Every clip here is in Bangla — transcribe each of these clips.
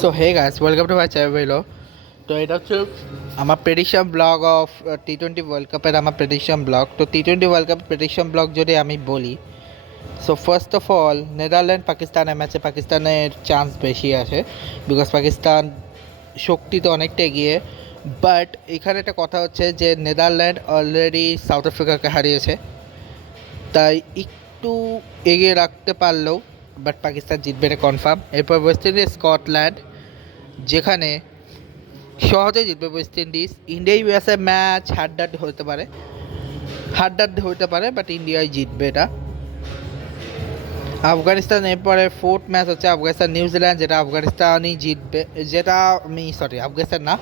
So hey guys, welcome to my channel. তো এটা হচ্ছে আমার প্রেডিকশন ব্লগ অফ টি-20 ওয়ার্ল্ড কাপের আমার প্রেডিকশন ব্লগ। তো টি-20 ওয়ার্ল্ড কাপ প্রেডিকশন ব্লগ যদি আমি বলি, so first of all Netherland পাকিস্তানের ম্যাচে পাকিস্তানের চান্স বেশি আছে, বিকজ পাকিস্তান শক্তিতে অনেকটা এগিয়ে। বাট এখানে একটা কথা হচ্ছে যে নেদারল্যান্ড অলরেডি সাউথ আফ্রিকাকে হারিয়েছে, তাই একটু এগিয়ে রাখতে পারলেও বাট পাকিস্তান জিতবে এটা কনফার্ম। এরপর ওয়েস্ট ইন্ডিজ স্কটল্যান্ড, যেখানে সহজে জিতবে West Indies. India USA match হাড্ডাড হতে পারে বাট ইন্ডিয়াই জিতবে এটা। আফগানিস্তান, এরপরে ফোর্থ ম্যাচ হচ্ছে আফগানিস্তান নিউজিল্যান্ড, যেটা আফগানিস্তানই জিতবে। আফগানিস্তান না,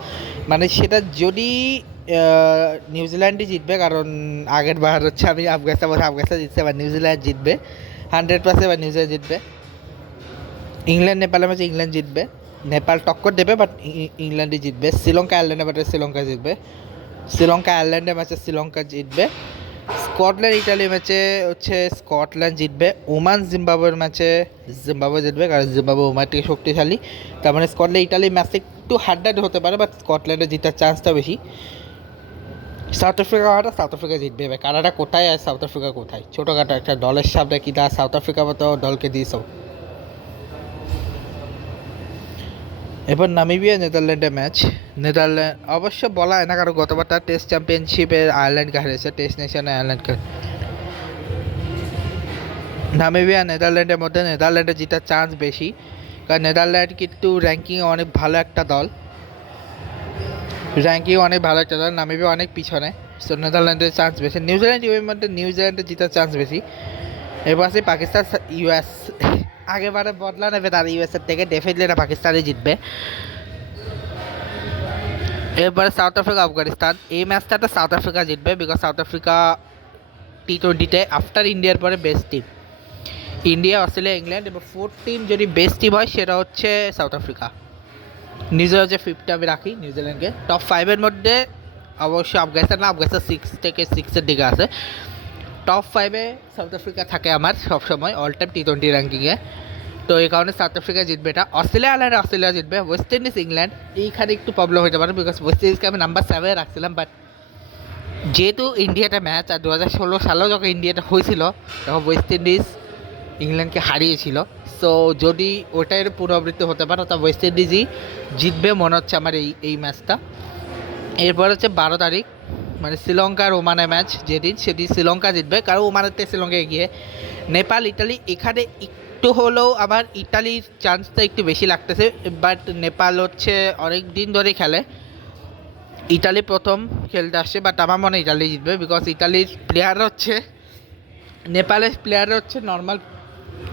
মানে সেটা যদি নিউজিল্যান্ডই জিতবে, কারণ আগের বার হচ্ছে আমি আফগানিস্তান জিতছে, এবার নিউজিল্যান্ড জিতবে 100%, এবার নিউজিল্যান্ড জিতবে। ইংল্যান্ড নেপালের ম্যাচে ইংল্যান্ড জিতবে, নেপাল টক্কর দেবে বাট ইংল্যান্ডই জিতবে। শ্রীলঙ্কা আয়ারল্যান্ডের ম্যাচে শ্রীলঙ্কা জিতবে, শ্রীলঙ্কা আয়ারল্যান্ডের ম্যাচে শ্রীলঙ্কা জিতবে। স্কটল্যান্ড ইটালির ম্যাচে হচ্ছে স্কটল্যান্ড জিতবে। ওমান জিম্বাবুয়ের ম্যাচে জিম্বাবুয়ে জিতবে, কারণ জিম্বাবুয়ে ওমান থেকে শক্তিশালী। তার মানে স্কটল্যান্ড ইটালির ম্যাচটা একটু হাড্ডাড হতে পারে বাট স্কটল্যান্ডের জিতার চান্সটা বেশি। সাউথ আফ্রিকা জিতবে। এবার কানাডা কোথায় আর সাউথ আফ্রিকা কোথায়, ছোটোখাটো একটা দলের সামনে কি তা সাউথ আফ্রিকা মতো দলকে দিয়েছ। এবার নামিবিয়া নেদারল্যান্ডের ম্যাচ। নেদারল্যান্ড অবশ্য বলা হয় না, কারণ গতবার তার টেস্ট চ্যাম্পিয়নশিপে আয়ারল্যান্ডকে হারিয়েছে, টেস্ট নেশনে আয়ারল্যান্ডকে। নামিবিয়া নেদারল্যান্ডের মধ্যে নেদারল্যান্ডে জেতার চান্স বেশি, কারণ নেদারল্যান্ড কিন্তু র্যাঙ্কিংয়ে অনেক ভালো একটা দল, নামিবিয়া অনেক পিছনে। সো নেদারল্যান্ডের চান্স বেশি। নিউজিল্যান্ড ইউএর মধ্যে নিউজিল্যান্ডের জেতার চান্স বেশি। এবার আছে পাকিস্তান ইউএস, আগেবারে বদলা নেবে তার ইউএসের থেকে, ডেফিনেটলি এটা পাকিস্তানই জিতবে। এরপরে সাউথ আফ্রিকা আফগানিস্তান, এই ম্যাচটা সাউথ আফ্রিকা জিতবে, বিকজ সাউথ আফ্রিকা টি-20তে আফটার ইন্ডিয়ার পরে best team. India, Australia, England, এবার ফোর্থ টিম যদি বেস্ট টিম হয় সেটা হচ্ছে সাউথ আফ্রিকা। নিজের হচ্ছে ফিফথে আমি রাখি নিউজিল্যান্ডকে। টপ 5-এর মধ্যে অবশ্যই আফগানিস্তান না, আফগানিস্তান 6 দিকে আছে। টপ 5-এ সাউথ আফ্রিকা থাকে আমার সবসময় অল টাইম টি-20 র্যাঙ্কিংয়ে। তো এই কারণে সাউথ আফ্রিকা জিতবে এটা। অস্ট্রেলিয়া জিতবে। ওয়েস্ট ইন্ডিজ ইংল্যান্ড, এইখানে একটু প্রবলেম হতে পারে, বিকজ ওয়েস্ট ইন্ডিজকে আমি নাম্বার 7-এ রাখছিলাম, বাট যেহেতু ইন্ডিয়াটা ম্যাচ, আর 2016 সালেও যখন ইন্ডিয়াটা হয়েছিল তখন ওয়েস্ট ইন্ডিজ ইংল্যান্ডকে হারিয়েছিল। সো যদি ওটার পুনরাবৃত্তি হতে পারে তা ওয়েস্ট ইন্ডিজই জিতবে মনে হচ্ছে আমার এই ম্যাচটা। এরপর হচ্ছে 12 তারিখ, মানে শ্রীলঙ্কার ওমানের ম্যাচ, সেদিন শ্রীলঙ্কা জিতবে, কারণ ওমানের থেকে শ্রীলঙ্কা এগিয়ে। নেপাল ইটালি, এখানে একটু হলেও আমার ইটালির চান্সটা একটু বেশি লাগতেছে, বাট নেপাল হচ্ছে অনেক দিন ধরে খেলে, ইটালি প্রথম খেলতে আসছে, বাট আমার মনে হয় ইটালি জিতবে, বিকজ ইটালির প্লেয়ার হচ্ছে, নেপালের প্লেয়ার হচ্ছে নর্মাল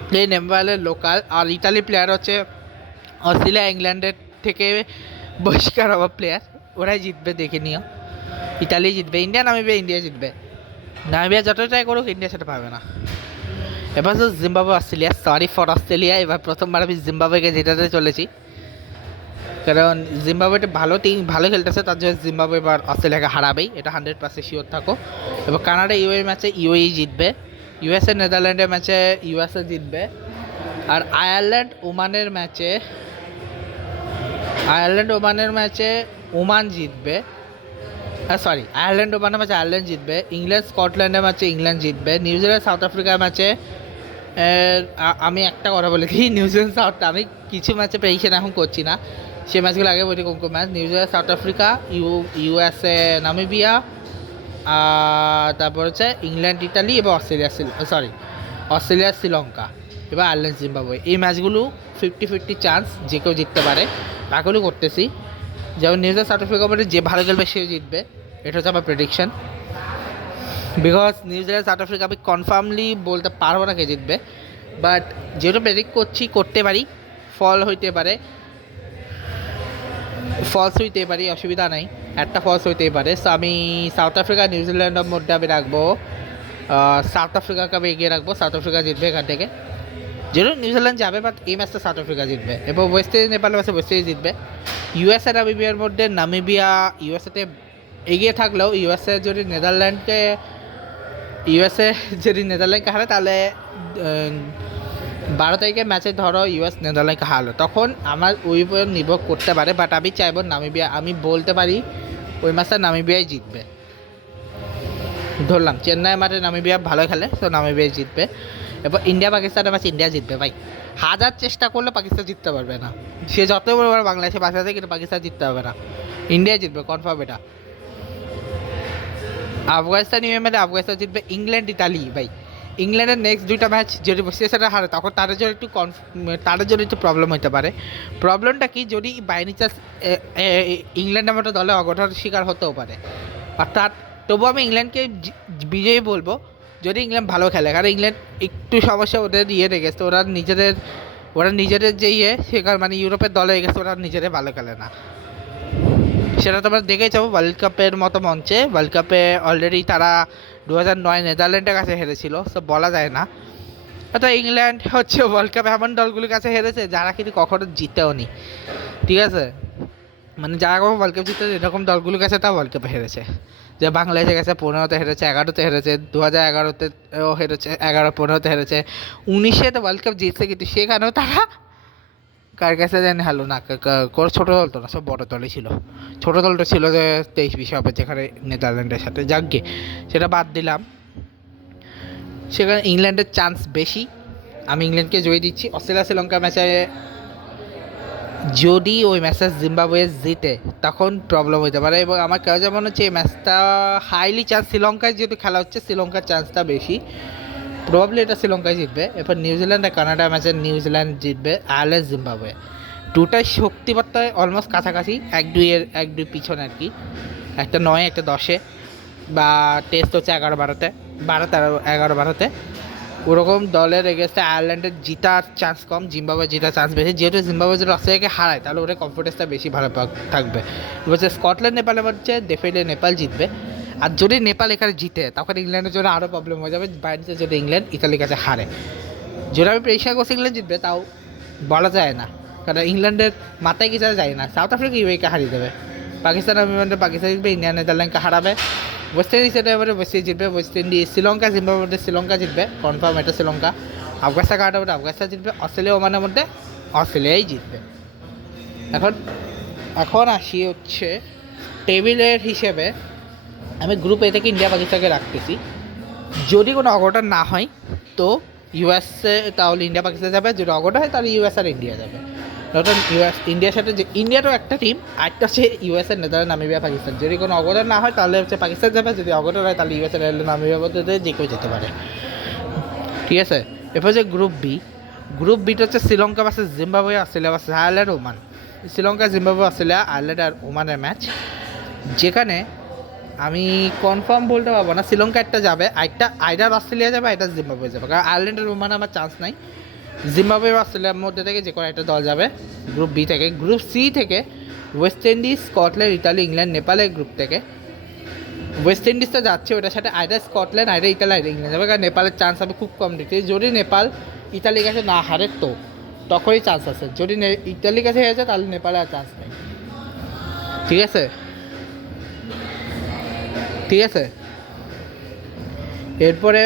প্লে, নেপালের লোকাল, আর ইটালির প্লেয়ার হচ্ছে অস্ট্রেলিয়া ইংল্যান্ডের থেকে বহিষ্কার হওয়া প্লেয়ার, ওরাই জিতবে, দেখে নিও। ইটালি জিতবে। ইন্ডিয়া জিতবে। নামিবিয়া যত ট্রাই করুক ইন্ডিয়া সেটা পাবে না। এবার তো Zimbabwe Australia, sorry for Australia, এবার প্রথমবার আমি জিম্বাবুয়েকে জেতাতে চলেছি, কারণ জিম্বাবুয়েটা ভালো খেলতেছে, তার জন্য জিম্বাবুয়ে এবার অস্ট্রেলিয়াকে হারাবেই, এটা 100% শিওর থাকো। এবার কানাডা ইউএই ম্যাচে ইউএই জিতবে। ইউএসএ নেদারল্যান্ডের ম্যাচে ইউএসএ জিতবে। আর আয়ারল্যান্ড ওমানের ম্যাচে ওমান জিতবে। আয়ারল্যান্ড ওমানের ম্যাচে আয়ারল্যান্ড জিতবে। ইংল্যান্ড স্কটল্যান্ডের ম্যাচে ইংল্যান্ড জিতবে। নিউজিল্যান্ড সাউথ আফ্রিকার ম্যাচে আমি একটা কথা বলে দিই, নিউজিল্যান্ড সাউথ, আমি কিছু ম্যাচে প্রেডিকশন এখন করছি না, সে ম্যাচগুলো আগে বলি কোন কোন match. New Zealand south Africa, USA Namibia, তারপর হচ্ছে ইংল্যান্ড ইটালি, এবং অস্ট্রেলিয়া শ্রীলঙ্কা, এবার আয়ারল্যান্ড জিম্বাবুয়ে। এই ম্যাচগুলো 50-50 চান্স যে কেউ জিততে পারে, তাগুলো করতেছি। যেমন নিউজিল্যান্ড সাউথ আফ্রিকা মধ্যে যে ভালো খেলবে সে জিতবে, এটা হচ্ছে আমার prediction. Because New Zealand south Africa আমি কনফার্মলি বলতে পারবো না কে জিতবে, বাট যেহেতু প্রেডিক্ট করতে পারি, ফলস হইতে পারি, অসুবিধা নাই, একটা ফলস হইতেই পারে। সো আমি সাউথ আফ্রিকা নিউজিল্যান্ডের মধ্যে আমি রাখবো সাউথ আফ্রিকাকে আমি এগিয়ে রাখবো, সাউথ আফ্রিকা জিতবে এখান থেকে। যেহেতু নিউজিল্যান্ড যাবে, বাট এই ম্যাচটা সাউথ আফ্রিকা জিতবে। এবং ওয়েস্ট ইন্ডিজ নেপালের ম্যাচে ওয়েস্ট ইন্ডিজ জিতবে। ইউএসএ নামিবিয়ার মধ্যে নামিবিয়া ইউএসএতে এগিয়ে থাকলেও ইউএসএ যদি নেদারল্যান্ডকে হারে, তাহলে 12 তারিখে ম্যাচে ধরো ইউএস নেদারল্যান্ডকে হারলো, তখন আমার ওই উপর নির্ভর করতে পারে, বাট আমি চাইবো নামিবিয়া, আমি বলতে পারি ওই ম্যাচটা নামিবিয়াই জিতবে। ধরলাম চেন্নাই মাঠে নামিবিয়া ভালো খেলে, তো নামিবিয়াই জিতবে। এবার ইন্ডিয়া পাকিস্তানের ম্যাচ ইন্ডিয়া জিতবে ভাই, হাজার চেষ্টা করলে পাকিস্তান জিততে পারবে না, সে যত বড় বড় বাংলাদেশে বাসা আছে কিন্তু পাকিস্তান জিততে পারবে না, ইন্ডিয়া জিতবে কনফার্ম এটা। আফগানিস্তান ইউএমএতে আফগানিস্তান জিতবে, ইংল্যান্ড ইতালি ভাই, ইংল্যান্ডের নেক্সট 2টা ম্যাচ যদি সেটা হারে তখন তাদের জন্য একটু তাদের জন্য একটু প্রবলেম হতে পারে। প্রবলেমটা কি, যদি বাইনি চান্স ইংল্যান্ডের মতো দলে অঘটনের শিকার হতেও পারে, অর্থাৎ তবু আমি ইংল্যান্ডকে বিজয়ী বলবো যদি ইংল্যান্ড ভালো খেলে, কারণ ইংল্যান্ড একটু সমস্যা ওদের রেখেছে, ওরা নিজেদের যে সেখানে মানে ইউরোপের দলে গেছে, ওরা নিজেদের ভালো খেলে না, সেটা তোমরা দেখেই যাবো ওয়ার্ল্ড কাপের মতো মঞ্চে। ওয়ার্ল্ড কাপে অলরেডি তারা 2009 নেদারল্যান্ডের কাছে হেরেছিল, সো বলা যায় না। অর্থাৎ ইংল্যান্ড হচ্ছে ওয়ার্ল্ড কাপে এমন দলগুলির কাছে হেরেছে যারা কিন্তু কখনো জিতেও নি, ঠিক আছে, মানে যারা কখনো ওয়ার্ল্ড কাপ জিতে এরকম দলগুলির কাছে তা ওয়ার্ল্ড কাপে হেরেছে, যে বাংলাদেশের কাছে 15তে হেরেছে, 11তে হেরেছে, 2011তেও হেরেছে, 11-15তে হেরেছে, 19-এ ওয়ার্ল্ড কাপ জিতছে, কিন্তু সেখানেও তারা কার কাছে জানি হ্যালো না, ছোটো দল তো না, সব বড় দলই ছিল, ছোটো দলটা ছিল যে 23-20 হবে যেখানে নেদারল্যান্ডের সাথে, যাকগে সেটা বাদ দিলাম। সেখানে ইংল্যান্ডের চান্স বেশি, আমি ইংল্যান্ডকে জয় দিচ্ছি। অস্ট্রেলিয়া শ্রীলঙ্কা ম্যাচে যদি ওই ম্যাচটা জিম্বাবুয়ে জিতে তখন প্রবলেম হতে পারে, এবং আমার কেউ যেমন হচ্ছে এই ম্যাচটা হাইলি চান্স শ্রীলঙ্কায় যেহেতু খেলা হচ্ছে, শ্রীলঙ্কার চান্সটা বেশি, প্রবাবলি এটা শ্রীলঙ্কায় জিতবে। এরপর নিউজিল্যান্ড আর কানাডা ম্যাচে নিউজিল্যান্ড জিতবে, আয়ারল্যান্ড জিম্বাবুয়ে, দুটাই শক্তিবার্তায় অলমোস্ট কাছাকাছি, 1-2 পিছনে আর কি, একটা 9 একটা 10-এ, বা টেস্ট হচ্ছে 11-12-তে, 12-13 11-12-তে, ওরকম দলের এগেনস্টে আয়ারল্যান্ডের জিতার চান্স কম, জিম্বাবুয়ে জেতার চান্স বেশি, যেহেতু জিম্বাবুয়ে যদি অস্ট্রেলিয়াকে হারায় তাহলে ওদের কনফিডেন্সটা বেশি ভালো থাকবে। এবার স্কটল্যান্ড নেপালের মধ্যে ডেফিনেটলি নেপাল জিতবে, আর যদি নেপাল এখানে জিতে তখন ইংল্যান্ডের জন্য আরও প্রবলেম হয়ে যাবে, বাইরে যদি ইংল্যান্ড ইতালির কাছে হারে। যদি আমি প্রেশার করছি ইংল্যান্ড জিতবে, তাও বলা যায় না, কারণ ইংল্যান্ডের মাথায় কিছু যায় না, সাউথ আফ্রিকা ইউএকে হারিয়ে দেবে, পাকিস্তান অভিমানে পাকিস্তান জিতবে, ইন্ডিয়া নেদারল্যান্ডকে হারাবে, ওয়েস্ট ইন্ডিজ এটা এবারে ওয়েস্ট ইন্ডিজ জিতবে, ওয়েস্ট ইন্ডিজ শ্রীলঙ্কা জিম্বাবুয়ের মধ্যে শ্রীলঙ্কা জিতবে কনফার্ম, এটা শ্রীলঙ্কা, আফগানিস্তান কানাডার মধ্যে আফগানিস্তান জিতবে, অস্ট্রেলিয়া ওমানের মধ্যে অস্ট্রেলিয়াই জিতবে। এখন এখন আসি হচ্ছে টেবিলের হিসেবে, আমি গ্রুপ এ থেকে ইন্ডিয়া পাকিস্তানকে রাখতেছি, যদি কোনো অঘটন না হয় তো ইউএসএ তাহলে ইন্ডিয়া পাকিস্তান যাবে, যদি অঘটন হয় তাহলে ইউএস আর ইন্ডিয়া যাবে। নতুন ইন্ডিয়ার সাথে যে ইন্ডিয়ারও একটা টিম, আরেকটা হচ্ছে ইউএসএ নেদারল্যান্ড নামিবিয়া পাকিস্তান, যদি কোনো অঘটন না হয় তাহলে হচ্ছে পাকিস্তান যাবে, যদি অঘটন হয় তাহলে ইউএসএ নামিবিয়ার মধ্যে যে কেউ যেতে পারে, ঠিক আছে। এরপর হচ্ছে গ্রুপ বিটা হচ্ছে Sri Lanka versus Zimbabwe, Australia versus Ireland, Oman, Sri Lanka Zimbabwe Australia Ireland আর ওমানের ম্যাচ, যেখানে আমি কনফার্ম বলতে পারবো না, শ্রীলঙ্কা একটা যাবে, আইডার অস্ট্রেলিয়া যাবে, আইডার জিম্বাবুয়ে যাবে, কারণ আয়ারল্যান্ডের ওমানে আমার চান্স নাই, জিম্বাবুয়ে বা অস্ট্রেলিয়ার মধ্যে থেকে যে কোনো একটা দল যাবে গ্রুপ বি থেকে। গ্রুপ সি থেকে West Indies, Scotland, Italy, England, নেপালের গ্রুপ থেকে ওয়েস্ট ইন্ডিজটা যাচ্ছে, ওটার সাথে আইডার স্কটল্যান্ড, আইডার ইতালি, আইডার ইংল্যান্ড যাবে, কারণ নেপালের চান্স আমি খুব কম দেখছি, যদি নেপাল ইতালির কাছে না হারে তো তখনই চান্স আছে, যদি ইতালির কাছে হেরেছে তাহলে নেপালে আর চান্স নেই, ঠিক আছে, ঠিক আছে। এরপরে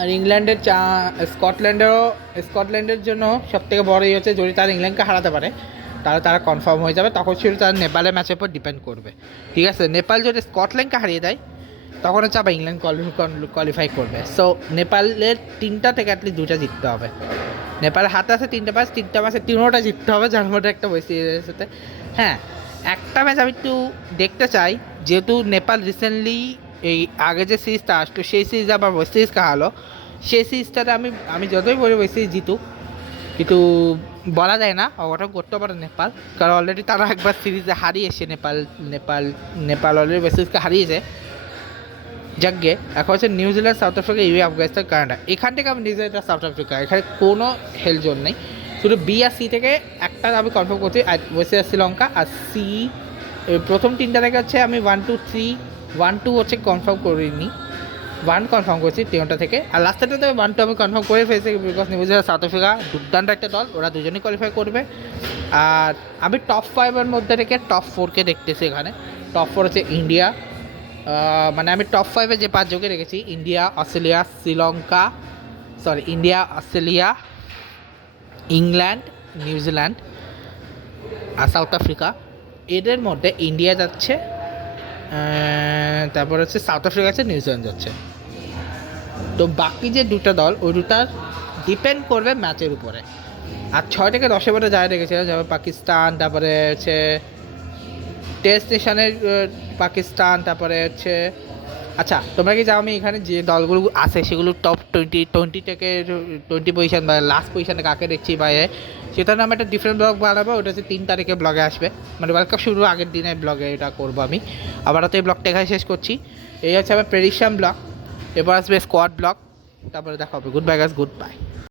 আর ইংল্যান্ডের স্কটল্যান্ডের জন্য সবথেকে বড় হচ্ছে যদি তারা ইংল্যান্ডকে হারাতে পারে তাহলে তারা কনফার্ম হয়ে যাবে, তখন শুধু তারা নেপালের ম্যাচের উপর ডিপেন্ড করবে, ঠিক আছে। নেপাল যদি স্কটল্যান্ডকে হারিয়ে দেয় তখন হচ্ছে আবার ইংল্যান্ড কোয়ালিফাই করবে, সো নেপালের 3টা থেকে অ্যাটলিস্ট 2টা জিততে হবে, নেপালের হাতে আছে 3টে ম্যাচ, 3টা ম্যাচে 3টা জিততে হবে, যার মধ্যে একটা ওয়েস্ট ইন্ডিজের সাথে। হ্যাঁ, একটা ম্যাচ আমি একটু দেখতে চাই, যেহেতু নেপাল রিসেন্টলি এই আগে যে সিরিজটা আসতো সেই সিরিজ আবার ওয়েস্ট ইন্ডিজকে হারালো, সেই সিরিজটাতে আমি যতই বলি ওয়েস্ট ইন্ডিজ জিতুক, কিন্তু বলা যায় না, অঘটন করতে পারে নেপাল, কারণ অলরেডি তারা একবার সিরিজে হারিয়েছে, নেপাল অলরেডি ওয়েস্ট ইন্ডিজকে হারিয়েছে। যাকগে এখন হচ্ছে New Zealand, south Africa, UA, Afghanistan, Canada, এখান থেকে আমি নিউজিল্যান্ড আর সাউথ আফ্রিকা, এখানে কোনো হেলজোন নেই, শুধু বি আর সি থেকে একটা আমি কনফার্ম করছি, ওয়েস্ট ইন্ডিজ, শ্রীলঙ্কা, আর সি প্রথম 3টা থেকে হচ্ছে আমি 1-2 হচ্ছে কনফার্ম করিনি, 1 কনফার্ম করছি 3টা থেকে, আর লাস্টেরটাতে 1-2 আমি কনফার্ম করে ফেলেছি, বিকজ নিউজিল্যান্ড সাউথ আফ্রিকা দুর্দান্ত একটা দল, ওরা দুজনেই কোয়ালিফাই করবে। আর আমি টপ 5-এর মধ্যে থেকে টপ 4কে দেখতেছি, এখানে টপ 4 হচ্ছে ইন্ডিয়া, মানে আমি টপ 5-এ যে 5 জনকে রেখেছি, ইন্ডিয়া, অস্ট্রেলিয়া, ইংল্যান্ড, নিউজিল্যান্ড আর সাউথ আফ্রিকা। এদের মধ্যে ইন্ডিয়া যাচ্ছে, তারপর হচ্ছে সাউথ আফ্রিকা যাচ্ছে, নিউজিল্যান্ড যাচ্ছে। তো বাকি যে দুটো দল ওই দুটার ডিপেন্ড করবে ম্যাচের উপরে। আর 6 থেকে 10-এর মধ্যে যায় রেখেছিল, যেমন পাকিস্তান, তারপরে হচ্ছে টেস্ট নেশনের পাকিস্তান, তারপরে হচ্ছে আচ্ছা তোমরা কি জানো আমি এখানে যে দলগুলো আছে সেগুলো টপ 20 থেকে 20 পজিশন বা লাস্ট পজিশনে কাকে দেখছি বা সেটার নামে একটা ডিফারেন্ট ব্লগ বানাবো। ওটা হচ্ছে 3 তারিখে ব্লগে আসবে, মানে ওয়ার্ল্ড কাপ শুরু আগের দিনে ব্লগে এটা করবো আমি। আবার তো এই ব্লগটা এখানে শেষ করছি। এই হচ্ছে আমার প্রেডিকশন ব্লগ। এবার আসবে স্কোয়াড ব্লগ, তারপরে দেখা হবে। Good bye guys, good bye.